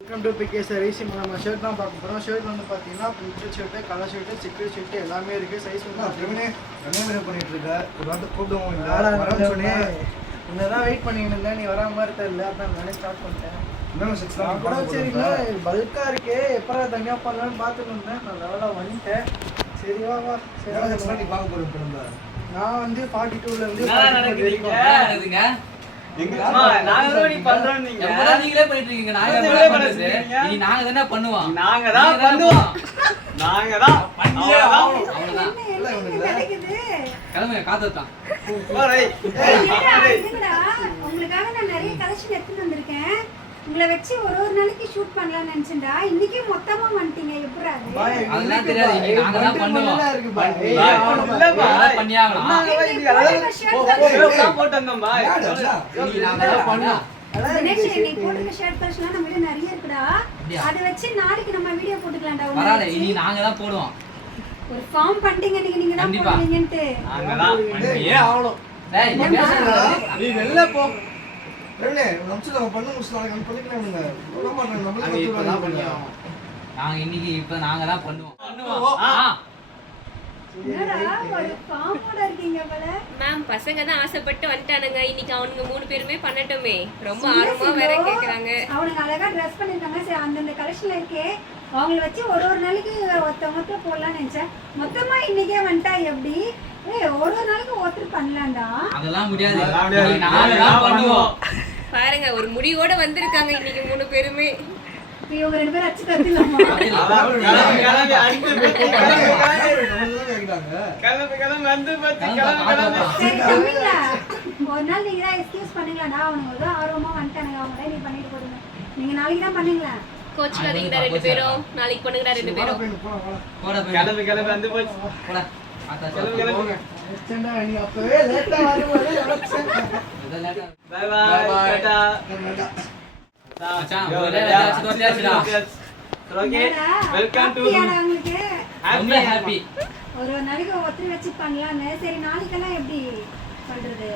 Welcome to PK saris. நம்ம shirt தான் பார்க்க போகிறோம். ஷர்ட் வந்து பார்த்தீங்கன்னா பிரிண்டட் ஷர்ட்டு, கலர் ஷர்ட்டு, சிக்கல் ஷர்ட்டு எல்லாமே இருக்குது. சைஸ் வந்து அப்படியே கன்னியாகுமரி பண்ணிட்டு இருக்க ஒரு வாரத்தை கூப்பிடுவோம். இந்த தான் வெயிட் பண்ணிட்டு இருந்தேன், நீ வராம மாதிரி தெரியல, அதான் நானே ஸ்டார்ட் பண்ணிட்டேன். நான் கூட சரிங்களா பல்காக இருக்கே எப்போ தனியாக பண்ணலான்னு பார்த்துட்டு இருந்தேன். நான் லெவலாக வந்துட்டேன். சரி வா வா சரி நீ பார்க்க போகிறோம். நான் வந்து 42லேருந்து நீங்களே பண்ணிட்டு இருக்கீங்க. நாங்க தானே பண்ணுவோம். கிளம்புங்க காத்துட்டான். உங்களுக்காக நான் நிறைய கலெக்ஷன் எடுத்துட்டு வந்திருக்கேன். உங்களை வச்சு ஒரு நாளைக்கு ஷூட் பண்ணலாம்னு நினைச்சேன்டா. இன்னைக்கு மொத்தமா வந்துட்டீங்க. எப்படி அதெல்லாம் தெரியாது. இன்னைக்கு நாங்க தான் பண்ணுவோம். ஷர்ட் கலெக்ஷன் நம்ம வீடியோ நிறைய இருக்குடா. அதை வச்சு நாளைக்கு நம்ம வீடியோ போட்டுக்கலாம்டா. பரவாயில்ல, இனி நாங்க தான் போடுவோம். ஒரு ஃபார்ம் பண்ணிட்டீங்க நீங்க தான் போடுவீங்கன்ட்டு. நீ வெளில போ. நாங்க இன்னைக்கு இப்ப நாங்க தான் பண்ணுவோம். மேம் பசங்க தான் ஆசைப்பட்டு வந்துட்டானுங்க. இன்னைக்கு அவனுங்க 3 பேருமே பண்ணட்டுமே. ரொம்ப ஆர்வமா வேற கேக்குறாங்க. அவனுங்க அழகா ட்ரெஸ் பண்ணிருக்காங்க. சரி அந்த கலெக்ஷன்ல இருக்கே அவங்கள வச்சு ஒரு நாளைக்கு மொத்தம் போடலாம்னு நினைச்சேன். மொத்தமா இன்னைக்கே வந்துட்டா எப்படி? ஒரு நாளைக்கு ஒருத்தர் பண்ணலாம்டா. அதெல்லாம் முடியாது. நாங்க தான் பண்ணுவோம். பாருங்க ஒரு முடிவோட வந்திருக்காங்க இன்னைக்கு 3 பேருமே. இவங்க 2 பேரும் அச்சு கத்திலாமா? ஒரு நாள் நீங்க தான் எக்ஸ்கியூஸ் பண்ணுங்களாடா. அவனுங்க ஏதோ ஆர்வமா வந்துட்டானுங்க. அவங்க நீ பண்ணிட்டு போடுங்க. நீங்க நாளைக்கு தான் பண்ணுங்களா? கோச் கதைங்கடா 2 பேரும். நாளைக்கு பண்ணுங்கடா 2 பேரும். கிளம்பு வந்து போடா. நீ அப்பவே லேட்டா வரும்போது பை பை டாடா. மச்சான் வெல்கம் டு ஹாப்பி. ஒரு நாளைக்கு ஒருத்தர் வச்சு பண்ணலாம்னு. சரி நாளைக்கெல்லாம் எப்படி பண்றது?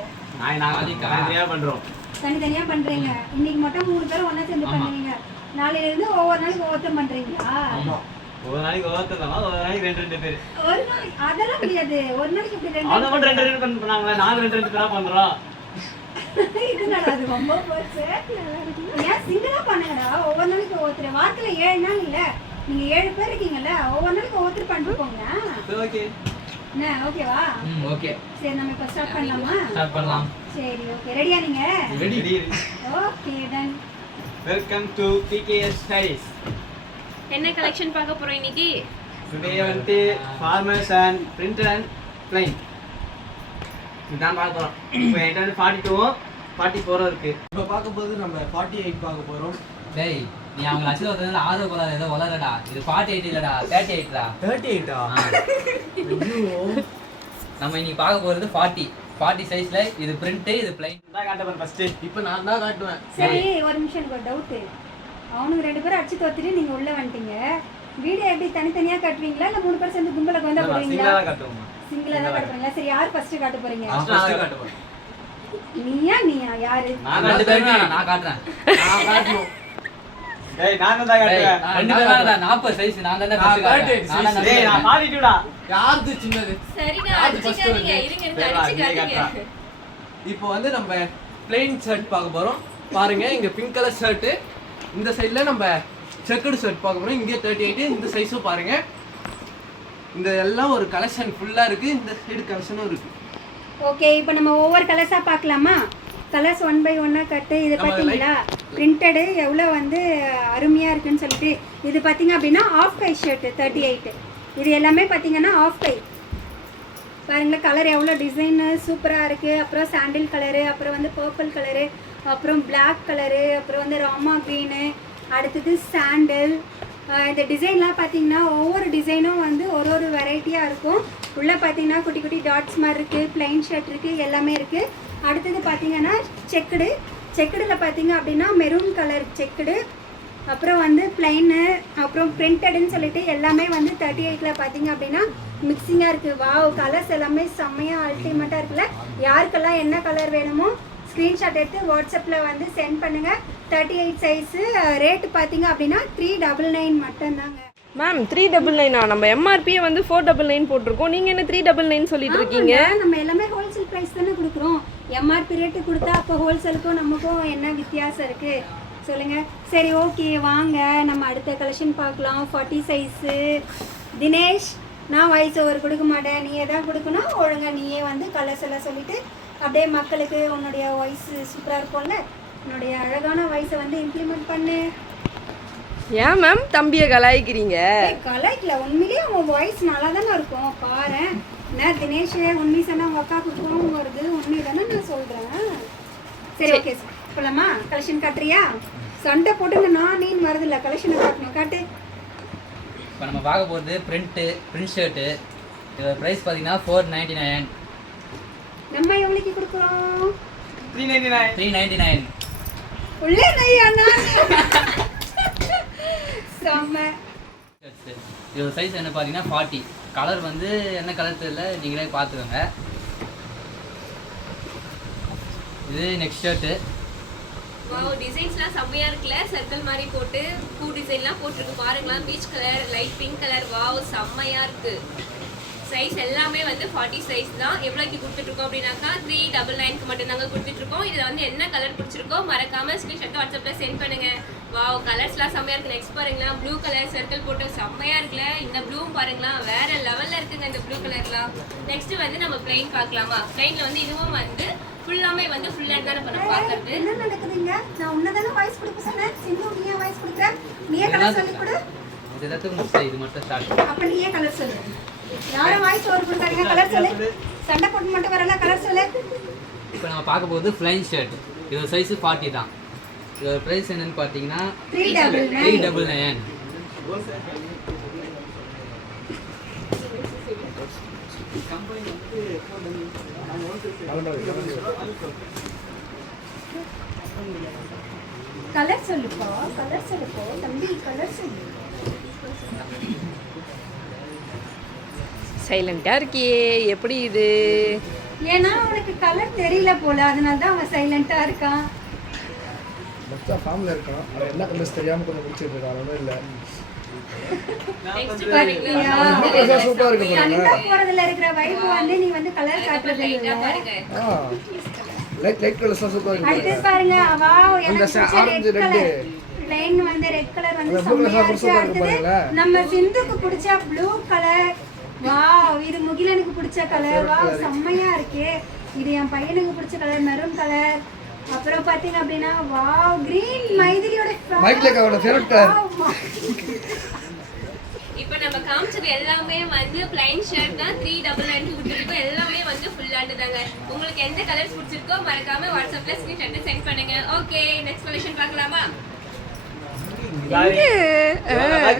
நாளைக்கு பண்றோம். தனித்தனியா பண்றீங்க. இன்னைக்கு மட்டும் 3 பேரும் ஒண்ணா சேர்ந்து பண்ணுவீங்க. நாளையில இருந்து ஒவ்வொரு நாளைக்கு ஒவ்வொருத்தர் பண்றீங்களா? ஒரு நாளைக்கு ஒவ்வொருத்தர், ஒரு நாளைக்கு 2 பேர். ஒரு நாளைக்கு அதெல்லாம் முடியாது. ஒரு நாளைக்கு இப்படி 2 அவங்க மட்டும் 2 பண்ணாங்களா? நாங்க 2 பேரா பண்றோம். இது அது ரொம்ப போச்சு. ஏன் சிங்கிளா பண்ணுங்கடா. ஒவ்வொரு நாளைக்கு ஒவ்வொருத்தர். வாரத்துல 7 நாள் இல்ல, நீங்க 7 பேர் இருக்கீங்கல்ல, ஒவ்வொரு நாளைக்கு ஒவ்வொருத்தர் பண்ணிட்டு போங்க. ஓகே என்ன ஓகேவா? ஓகே. சரி நம்ம இப்ப ஸ்டார்ட் பண்ணலாமா? ஸ்டார்ட் பண்ணலாம். சரி ஓகே. ரெடியா நீங்க? Ready. Okay done. Welcome to PKS Styles. என்ன கலெக்ஷன் பார்க்க போறோம் இன்னைக்கு? Today வந்து farmers and printed and plain. இதான் பார்க்க போறோம். இப்போ என்கிட்ட வந்து 42 44 இருக்கு. இப்போ பார்க்கும்போது நம்ம 48 பார்க்க போறோம். டேய் நீ அவங்க லட்சம் ஒருத்தனால ஆதரவு கொள்ளாத ஏதோ வளரடா. இது 48 இல்லடா 38டா. 38ஆ? நம்ம இன்னைக்கு பார்க்க போறது 40 சைஸ்ல. இது பிரிண்ட், இது plain. இதான் காட்ட போறேன் ஃபர்ஸ்ட். இப்போ நான் தான் காட்டுவேன். சரி ஒரு நிமிஷம் எனக்கு ஒரு டவுட். அவனுக்கு 2 பேரும் அடிச்சு தோத்துட்டு நீங்க உள்ள வந்துட்டீங்க. வீடியோ எப்படி தனித்தனியா காட்டுவீங்களா இல்ல 3 பேர் சேர்ந்து கும்பல வந்தா போடுவீங்களா? சிங்கிளா தான் காட்டுவோம். சிங்கிளா தான் காட்டுவீங்களா? சரி யார் ஃபர்ஸ்ட் காட்ட போறீங்க? ஃபர்ஸ்ட் காட்ட போறேன். நீயா யாரு? நான் 2 பேருமே நான் காட்டுறேன். நான் காட்டுவோம். டேய் நான் தான் காட்டுவேன். 2 பேரும் 40 சைஸ். நான் தான் ஃபர்ஸ்ட் காட்டுறேன். டேய் நான் 42டா. யாருக்கு சின்னது? சரிடா அடிச்சுக்காதீங்க. இருங்க எனக்கு அடிச்சுக்காதீங்க. இப்போ வந்து நம்ம பிளெயின் ஷர்ட் பார்க்க போறோம். பாருங்க இங்க பிங்க் கலர் ஷர்ட், இந்த சைடுல நம்ம செக்குடு ஷர்ட் பார்க்க போறோம். இங்கே 38, இந்த சைஸும் பாருங்க. இந்த எல்லாம் ஒரு கலெக்ஷன் ஃபுல்லா இருக்கு. இந்த சைடு கலெக்ஷனும் இருக்கு. ஓகே இப்போ நம்ம ஒவ்வொரு கலர்ஸா பார்க்கலாமா? கலர்ஸ் 1 by 1 கட்டு. இது பார்த்தீங்களா பிரிண்டடு எவ்வளோ வந்து அருமையாக இருக்குன்னு சொல்லிட்டு. இது பார்த்தீங்க அப்படின்னா ஆஃப் கை ஷர்ட்டு 38. இது எல்லாமே பார்த்தீங்கன்னா ஆஃப் கை. பாருங்களேன் கலர் எவ்வளோ டிசைனு சூப்பராக இருக்குது. அப்புறம் சாண்டில் கலரு, அப்புறம் வந்து பர்பிள் கலரு, அப்புறம் பிளாக் கலரு, அப்புறம் வந்து ராமா க்ரீனு, அடுத்தது சாண்டில். இந்த டிசைன்லாம் பார்த்தீங்கன்னா ஒவ்வொரு டிசைனும் வந்து ஒரு வெரைட்டியாக இருக்கும். உள்ளே பார்த்தீங்கன்னா குட்டி குட்டி டாட்ஸ் மாதிரி இருக்குது. பிளைன் ஷர்ட் இருக்குது, எல்லாமே இருக்குது. அடுத்தது பார்த்தீங்கன்னா செக்குடில் பார்த்தீங்க அப்படின்னா மெரூன் கலர் செக்குடு, அப்புறம் வந்து பிளைனு, அப்புறம் பிரிண்டடுன்னு சொல்லிட்டு எல்லாமே வந்து 38ல் பார்த்தீங்க அப்படின்னா மிக்சிங்காக இருக்குது. வாவ் கலர்ஸ் எல்லாமே செம்மையாக அல்டிமேட்டாக இருக்குல்ல. யாருக்கெல்லாம் என்ன கலர் வேணுமோ ஸ்க்ரீன்ஷாட் எடுத்து வாட்ஸ்அப்பில் வந்து சென்ட் பண்ணுங்கள். 38 சைஸு. ரேட்டு பார்த்தீங்க அப்படின்னா 399 மட்டும்தாங்க. மேம் 399 நம்ம எம்ஆர்பியே வந்து 499 போட்டிருக்கோம். நீங்க என்ன 399 சொல்லிட்டு இருக்கீங்க? நம்ம எல்லாமே ஹோல்சேல் ப்ரைஸ் தானே கொடுக்குறோம். எம்ஆர்பி ரேட்டு கொடுத்தா அப்போ ஹோல்சேலுக்கும் நமக்கும் என்ன வித்தியாசம் இருக்குது சொல்லுங்கள். சரி ஓகே வாங்க நம்ம அடுத்த கலெக்ஷன் பார்க்கலாம். 40 சைஸு. தினேஷ், நான் வாய்ஸ் ஓவர் கொடுக்க மாட்டேன், நீயே தான் கொடுக்கணும். ஒழுங்காக நீயே வந்து கலர்ஸ் எல்லாம் சொல்லிவிட்டு அப்படியே மக்களுக்கு உன்னுடைய வாய்ஸ் சூப்பராக இருக்கும்ல, உன்னுடைய அழகான வாய்ஸை வந்து இம்ப்ளிமெண்ட் பண்ணு. ஏன் மேம் தம்பியை கலாய்க்கிறீங்க? கலாய்க்கல, உண்மையிலேயே உன் வாய்ஸ் நல்லா தானே இருக்கும். பாரு என்ன தினேஷ், உண்மை சொன்னா உங்கள் அக்காவுக்கு கோவம் வருது. உண்மை தானே நான் சொல்கிறேன். சரி ஓகே போலாமா? கலெக்ஷன் காட்டுறியா? சண்டை போட்டு நான் வருது இல்லை, கலெக்ஷனை காட்டணும். காட்டு. இப்போ நம்ம பார்க்க போகிறது பிரிண்ட் ஷர்ட்டு. இதோட ப்ரைஸ் பார்த்தீங்கன்னா 499. நம்ம எவ்வளோக்கு கொடுக்குறோம்? 399. உள்ளே நையா நான் செம்ம. இதோட சைஸ் என்ன பார்த்தீங்கன்னா 40. கலர் வந்து என்ன கலர் தெரியல, நீங்களே பார்த்துக்கோங்க. இது நெக்ஸ்ட் ஷர்ட்டு. வாவ், டிசைன்ஸ்லாம் செம்மையா இருக்குல்ல. சர்க்கிள் மாதிரி போட்டு பூ டிசைன்லாம் போட்டிருக்கு பாருங்களா. Peach colour, light pink colour. Wow செம்மையா இருக்கு. சைஸ் எல்லாமே வந்து 40 சைஸ் தான். எவ்வளோக்கு கொடுத்துட்ருக்கோம் அப்படின்னாக்கா 399க்கு மட்டும் நாங்கள் கொடுத்துட்ருக்கோம். இதில் வந்து என்ன கலர் பிடிச்சிருக்கோ மறக்காமல் ஸ்க்ரீன்ஷாட் வாட்ஸ்அப்பில் சென்ட் பண்ணுங்கள். வாவ், கலர்ஸ்லாம் செம்மையாக இருக்குது. நெக்ஸ்ட் பாருங்களா, ப்ளூ கலர் சர்க்கிள் போட்டு செம்மையாக இருக்குல்ல. இந்த ப்ளூவும் பாருங்களா வேறு லெவலில் இருக்குங்க இந்த ப்ளூ கலர்லாம். நெக்ஸ்ட்டு வந்து நம்ம பிளைன் பார்க்கலாமா? பிளைனில் வந்து இதுவும் வந்து ஃபுல்லாமே வந்து ஃபுல் ஹேண்ட் தானே நம்ம பார்க்கறது. என்ன நடக்குதுங்க? நான் உன்னதானே வாய்ஸ் கொடுக்க சொன்னேன். சிந்து நீயே வாய்ஸ் கொடுக்குற, நீயே கலர் சொல்லி கொடு. இது எல்லாத்துக்கும் முடிச்சு இது மட்டும் ஸ்டார்ட். அப்போ நீயே கலர் சொல்லு. யாரும் வாய்ஸ் ஓவர் கொடுத்தாங்க, கலர் சொல்லு. சண்டை போட்டு மட்டும் வரல, கலர் சொல்லு. இப்போ நம்ம பார்க்க போகிறது ஃப்ளைன் ஷர்ட். இதோட சைஸு 40 தான். இதோட ப்ரைஸ் என்னன்னு பார்த்தீங்கன்னா 399. கலர் சொல்லுப்பா, கலர் சொல்லுப்போ தம்பி, கலர் சொல்லு. சைலண்டா இருக்கியே, எப்படி இது? ஏன்னா அவனுக்கு கலர் தெரியல போல, அதனால தான் அவன் சைலண்டா இருக்கான். மொத்தம் ஃபார்ம்ல இருக்கான். அவன் என்ன கலர்ஸ் தெரியாம கொஞ்சம் முடிச்சிட்டு இருக்கான். ஒன்றும் இல்லை. நெக்ஸ்ட் பாருங்களா, சூப்பரா இருக்கு பாருங்க. சண்டை போறதுல இருக்கிற வைப் வந்து நீ வந்து கலர் காட்டுறது இல்ல. பாருங்க. லைட் கலர்ஸ் சூப்பரா இருக்கு. அடுத்து பாருங்க, வாவ், அந்த எனக்கு பிடிச்ச orange red red colour. Plain வந்து ரெட் கலர் வந்து அந்த blue செம்மையா colour இருக்கு. சூப்பரா இருக்கு அடுத்தது பாருங்களேன். நம்ம சிந்துக்கு பிடிச்ச ப்ளூ கலர். வாவ், இது முகிலனுக்கு பிடிச்ச கலர். வாவ் செம்மையா இருக்கு. இது என் பையனுக்கு பிடிச்ச கலர் மெரூன் கலர். அப்புறம் பாத்தீங்க அப்படின்னா வாவ் கிரீன், மைதிலியோட மைக்லேக்காவோட ஃபேவரட் கலர். இப்போ நம்ம காமிச்சது எல்லாமே வந்து பிளைன் ஷர்ட் தான். 399 கொடுத்துருக்கோம். எல்லாமே வந்து ஃபுல் ஹேண்ட் தாங்க. உங்களுக்கு எந்த கலர்ஸ் பிடிச்சிருக்கோ மறக்காம வாட்ஸ்அப்ல ஸ்கிரீன்ஷாட் சென்ட் பண்ணுங்க. ஓகே, நெக்ஸ்ட் கலெக்ஷன் பார்க்கலாமா?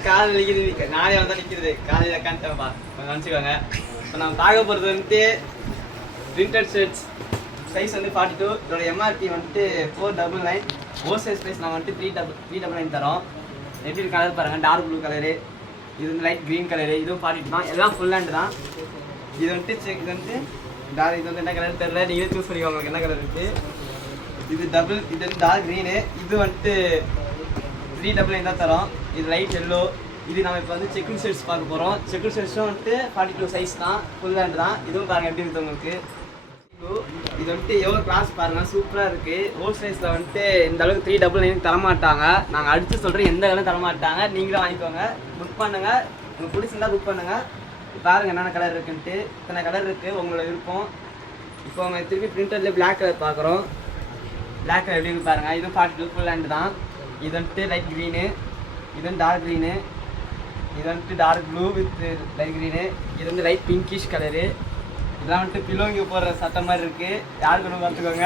கால் நிற்கிது, நானே வந்து நிற்கிறது. காலையில் உட்காந்துட்டேன்ப்பா, கொஞ்சம் நினச்சிக்கோங்க. இப்போ நம்ம பார்க்க போகிறது வந்துட்டு பிரிண்டட் ஷர்ட்ஸ். சைஸ் வந்து 42. இதோட எம்ஆர்பி வந்துட்டு 499. ஹோல்சேல் ப்ரைஸ் நான் வந்துட்டு 399 தரோம். எப்படி கலர் பாருங்கள், டார்க் ப்ளூ கலரு, இது வந்து லைட் க்ரீன் கலரு, இதுவும் 42 தான். எல்லாம் ஃபுல் ஹேண்ட் தான். இது வந்துட்டு இது வந்து இது வந்து என்ன கலர் தெரியல, நீங்களே சூஸ் பண்ணிக்கோங்க உங்களுக்கு என்ன கலர் இருக்குது. இது டபுள், இது வந்து டார்க் க்ரீனு, இது வந்துட்டு 399 தான் தரோம். இது லைட் எல்லோ. இது நம்ம இப்போ வந்து செக்குடு ஷர்ட்ஸ் பார்க்க போகிறோம். செக்குடு ஷர்ட்ஸும் வந்துட்டு 42 சைஸ் தான், ஃபுல் ஹேண்ட் தான். இதுவும் பாருங்கள் எப்படி இருக்குது உங்களுக்கு. இது வந்துட்டு எவ்வளோ கிளாஸ் பாருங்கள், சூப்பராக இருக்குது. ஹோல்சேல்ஸில் வந்துட்டு இந்த அளவுக்கு 399 தரமாட்டாங்க. நாங்கள் அடித்து சொல்கிறோம், எந்த கலரும் தரமாட்டாங்க. நீங்களும் வாங்கிக்கோங்க, புக் பண்ணுங்கள். உங்களுக்கு பிடிச்சிருந்தா புக் பண்ணுங்கள். பாருங்கள் என்னென்ன கலர் இருக்குன்ட்டு. இத்தனை கலர் இருக்குது, உங்களோட விருப்பம். இப்போ அவங்க திருப்பி பிரிண்டரில் பிளாக் கலர் பார்க்குறோம். பிளாக் கலர் எப்படி இருக்கு பாருங்கள். இதுவும் 42 ஃபுல் ஹேண்ட் தான். இது வந்துட்டு லைட் க்ரீனு, இது வந்து டார்க் க்ரீனு, இது வந்துட்டு dark blue with light green, இது வந்து லைட் பிங்கிஷ் கலரு. இதெல்லாம் வந்துட்டு பிலோங்க போடுற சட்டம் மாதிரி இருக்குது. யாருக்கு ஒன்று பார்த்துக்கோங்க.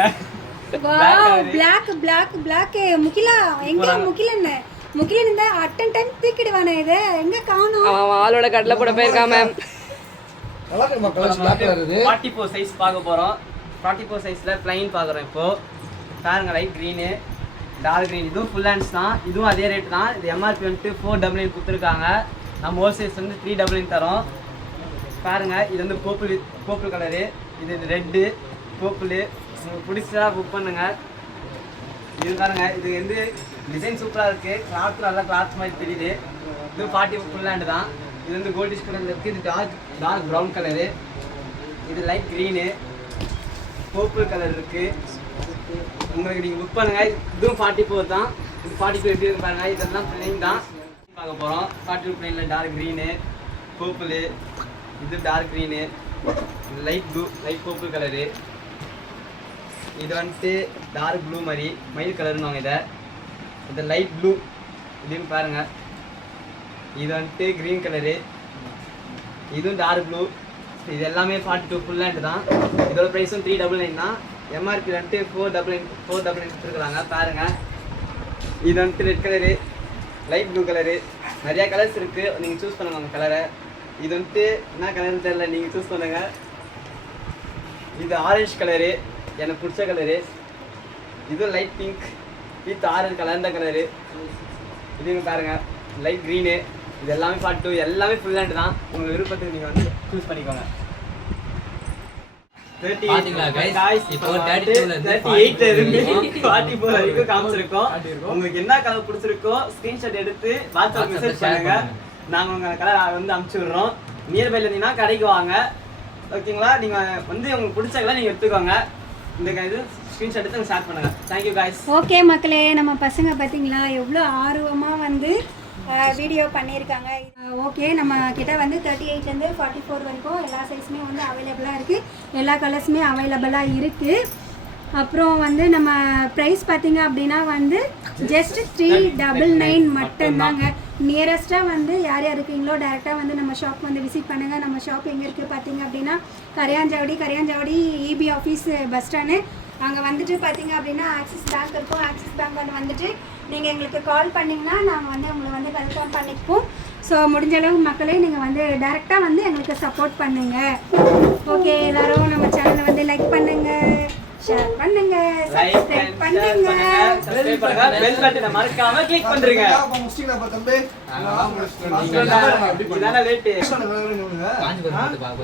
Wow, black black black. முகிலா எங்க? முகிலன் முகிலன் இந்த அட்டன் டைம் தூக்கிடுவானே, இது எங்க காணோம்? அவன் ஆளோட கடலை போட போயிருக்கான் மேம். நல்லா இருக்கு கலர்ஸ். பிளாக் கலர் இது 44 சைஸ் பார்க்க போகிறோம். 44 சைஸில் ப்ளைன் பார்க்குறோம். இப்போது பாருங்க, லைட் க்ரீனு, டார்க் க்ரீன். இதுவும் ஃபுல் ஹேண்ட்ஸ் தான். இதுவும் அதே ரேட் தான். இது எம்ஆர்பி வந்துட்டு 499 கொடுத்துருக்காங்க. நம்ம ஹோல்சேல்ஸ் வந்து 399 தரோம். பாருங்கள், இது வந்து பர்பிள் கலரு, இது ரெட்டு, பர்பிள், உங்களுக்கு பிடிச்சா புக் பண்ணுங்க. இது பாருங்க, இது வந்து டிசைன் சூப்பராக இருக்கு. கிளாத் நல்லா கிளாத் மாதிரி தெரியுது. இது 40 ஃபுல் ஹேண்ட் தான். இது வந்து கோல்டிஷ் கலர்ல இருக்கு. இது டார்க் ப்ரௌன் கலரு. இது லைட் க்ரீனு, பர்பிள் கலர் இருக்கு. உங்களுக்கு நீங்கள் புக் பண்ணுங்க. இதுவும் 44 தான். இது 42 எப்படி இருக்கு பாருங்க. இதெல்லாம் பிளைன் தான் பார்க்க போகிறோம். 42 பிளைனில் டார்க் க்ரீனு, பர்பிள், இது dark green, light blue, light purple colour. இது வந்துட்டு டார்க் ப்ளூ மாதிரி மயில் கலர்னு வாங்க. இது லைட் ப்ளூ, இதுன்னு பாருங்க. இது வந்துட்டு க்ரீன் கலரு, இதுவும் டார்க் ப்ளூ. இது எல்லாமே 42 ஃபுல் ஹேண்ட் தான். இதோட ப்ரைஸும் 399 தான். எம்ஆர்பி வந்துட்டு 499 கொடுத்துருக்குறாங்க பாருங்க. இது வந்துட்டு red colour, light blue colour, நிறையா கலர்ஸ் இருக்குது. நீங்கள் சூஸ் பண்ணுங்க உங்கள் கலரை. இது வந்துட்டு என்ன கலர்னு தெரியல, நீங்கள் சூஸ் பண்ணுங்க. இது ஆரஞ்சு கலரு, எனக்கு பிடிச்ச கலரு. இது லைட் பிங்க் வித் ஆரஞ்சு கலர்ந்த கலரு. இதுங்க பாருங்க, லைட் க்ரீனு. இது எல்லாமே 42, எல்லாமே ஃபுல் ஹேண்ட் தான். உங்கள் விருப்பத்துக்கு நீங்கள் வந்து சூஸ் பண்ணிக்கோங்க. பாத்தீங்களா guys? இப்போ 32 ல இருந்து 38 இருந்து 44 வரைக்கும் காமிச்சிருக்கோம். உங்களுக்கு என்ன கலர் பிடிச்சிருக்கோ ஸ்கிரீன்ஷாட் எடுத்து வாட்ஸ்அப் மெசேஜ் பண்ணுங்க. நாங்கள் உங்கள் கலர் வந்து அனுப்பிச்சி விடுறோம். நியர்பைல இருந்தீங்கன்னா கடைக்கு வாங்க, ஓகேங்களா? நீங்கள் வந்து உங்களுக்கு பிடிச்ச கலர் நீங்கள் எடுத்துக்கோங்க. இந்த இது ஸ்க்ரீன்ஷாட் எடுத்து ஷேர் பண்ணுங்க. Thank you guys. ஓகே மக்களே, நம்ம பசங்க பார்த்தீங்களா எவ்வளோ ஆர்வமாக வந்து வீடியோ பண்ணியிருக்காங்க. ஓகே, நம்ம கிட்ட வந்து 38லேருந்து 44 வரைக்கும் எல்லா சைஸுமே வந்து அவைலபிளாக இருக்குது. எல்லா கலர்ஸுமே அவைலபிளாக இருக்குது. அப்புறம் வந்து நம்ம ப்ரைஸ் பார்த்தீங்க அப்படின்னா வந்து ஜஸ்ட் 399 மட்டும்தாங்க. நியரஸ்ட்டாக வந்து யார் யார் இருக்கீங்களோ டேரெக்டாக வந்து நம்ம ஷாப் வந்து விசிட் பண்ணுங்கள். நம்ம ஷாப் எங்கே இருக்குது பார்த்தீங்க அப்படின்னா Karayanchavadi EB office bus stand. அங்கே வந்துட்டு பார்த்தீங்க அப்படின்னா ஆக்சிஸ் பேங்க் இருக்கும். ஆக்சிஸ் பேங்க் வந்துட்டு நீங்கள் எங்களுக்கு கால் பண்ணிங்கன்னா நாங்கள் வந்து உங்களை வந்து கன்ஃபார்ம் பண்ணிப்போம். ஸோ முடிஞ்ச அளவு மக்களே நீங்கள் வந்து டேரெக்டாக வந்து எங்களுக்கு சப்போர்ட் பண்ணுங்கள். ஓகே, எல்லாரும் நம்ம சேனலை வந்து லைக் பண்ணுங்கள், ஷேர் பண்ணுங்கள், சப்ஸ்கிரைப் பண்ணுங்கள். பெல் பட்டனை மறக்காம கிளிக் பண்ணுங்க. இதான லேட். காஞ்சிபுரம் வந்து பாக்க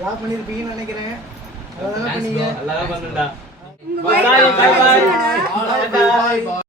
எல்லாம் பண்ணிருப்பீங்கன்னு நினைக்கிறேன். போறோம். நல்லா பண்ணுடா. உங்க Bye bye. wife Bye bye.